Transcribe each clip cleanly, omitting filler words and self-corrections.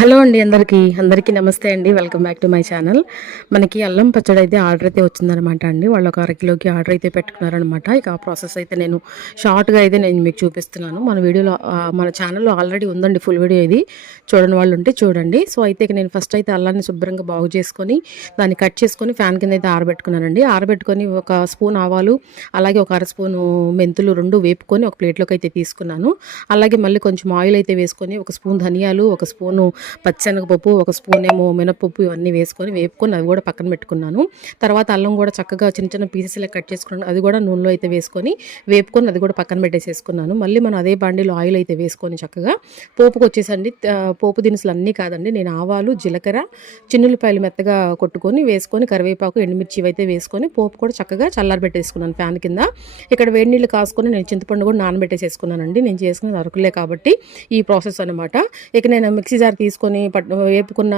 Hello అండి అందరికీ నమస్తే అండి. Welcome back to my channel. మనకి అల్లం పచ్చడి అయితే ఆర్డర్ అయితే వచ్చిందనమాట అండి. వాళ్ళు ఒక అరకిలోకి ఆర్డర్ అయితే పెట్టుకున్నారనమాట. ఇక ఆ ప్రాసెస్ అయితే నేను షార్ట్గా అయితే నేను మీకు చూపిస్తున్నాను. మన వీడియోలో మన ఛానల్లో ఆల్రెడీ ఉందండి ఫుల్ వీడియో. ఇది చూడని వాళ్ళు ఉంటే చూడండి. సో అయితే ఇక నేను ఫస్ట్ అయితే అల్లాన్ని శుభ్రంగా బాగు చేసుకొని దాన్ని కట్ చేసుకొని ఫ్యాన్ కింద అయితే ఆరబెట్టుకున్నానండి. ఆరబెట్టుకొని ఒక స్పూన్ ఆవాలు అలాగే ఒక అర స్పూను మెంతులు రెండు వేపుకొని ఒక ప్లేట్లోకి అయితే తీసుకున్నాను. అలాగే మళ్ళీ కొంచెం ఆయిల్ అయితే వేసుకొని ఒక స్పూన్ ధనియాలు, ఒక స్పూను పచ్చిశనగపప్పు, ఒక స్పూన్ ఏమో మినపప్పు ఇవన్నీ వేసుకొని వేపుకొని అవి కూడా పక్కన పెట్టుకున్నాను. తర్వాత అల్లం కూడా చక్కగా చిన్న చిన్న పీసెస్లా కట్ చేసుకున్నాను. అది కూడా నూనెలో అయితే వేసుకొని వేపుకొని అది కూడా పక్కన పెట్టేసేసుకున్నాను. మళ్ళీ మనం అదే బండిలో ఆయిల్ అయితే వేసుకొని చక్కగా పోపుకి వచ్చేసండి. పోపు దినుసులు అన్నీ కాదండి, నేను ఆవాలు, జీలకర్ర, చిన్నులపాయలు మెత్తగా కొట్టుకొని వేసుకొని కరివేపాకు, ఎండుమిర్చి అయితే వేసుకొని పోపు కూడా చక్కగా చల్లారబెట్టేసుకున్నాను ఫ్యాన్ కింద. ఇక్కడ వేడి నీళ్ళు కాసుకొని నేను చింతపండు కూడా నానబెట్టేసేసుకున్నానండి. నేను చేసుకున్న అరకులే కాబట్టి ఈ ప్రాసెస్ అనమాట. ఇక నేను మిక్సీ జార్ తీసుకొని వేపుకున్న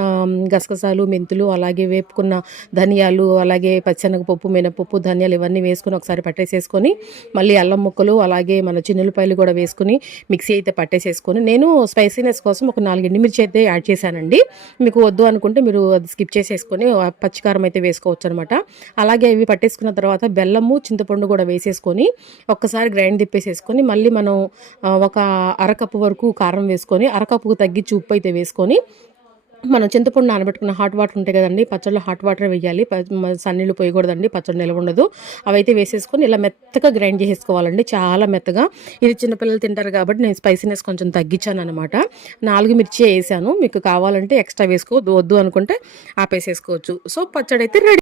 గసగసాలు, మెంతులు, అలాగే వేపుకున్న ధనియాలు, అలాగే పచ్చిశనగపప్పు, మినపప్పు, ధనియాలు ఇవన్నీ వేసుకొని ఒకసారి పట్టేసేసుకొని మళ్ళీ అల్లం ముక్కలు అలాగే మన చిన్నులపాయలు కూడా వేసుకొని మిక్సీ అయితే పట్టేసేసుకొని నేను స్పైసీనెస్ కోసం ఒక 4 ఎండుమిర్చి అయితే యాడ్ చేశానండి. మీకు వద్దు అనుకుంటే మీరు అది స్కిప్ చేసేసుకొని పచ్చికారం అయితే వేసుకోవచ్చు అనమాట. అలాగే ఇవి పట్టేసుకున్న తర్వాత బెల్లము, చింతపండు కూడా వేసేసుకొని ఒక్కసారి గ్రైండ్ తిప్పేసేసుకొని మళ్ళీ మనం ఒక అరకప్పు వరకు కారం వేసుకొని అరకప్పుకు తగ్గించి ఉప్పు అయితే వేసుకొని మనం చింతపండు నానబెట్టుకున్న హాట్ వాటర్ ఉంటాయి కదండి, పచ్చడిలో హాట్ వాటర్ వేయాలి. సన్నీళ్ళు పోయకూడదండి, పచ్చడి నిలవ ఉండదు. అవైతే వేసేసుకొని ఇలా మెత్తగా గ్రైండ్ చేసేసుకోవాలండి, చాలా మెత్తగా. ఇది చిన్నపిల్లలు తింటారు కాబట్టి నేను స్పైసీనెస్ కొంచెం తగ్గించాను అనమాట. 4 మిర్చి వేసాను. మీకు కావాలంటే ఎక్స్ట్రా వేసుకోవద్దు, వద్దు అనుకుంటే ఆపేసేసుకోవచ్చు. సో పచ్చడి అయితే రెడీ.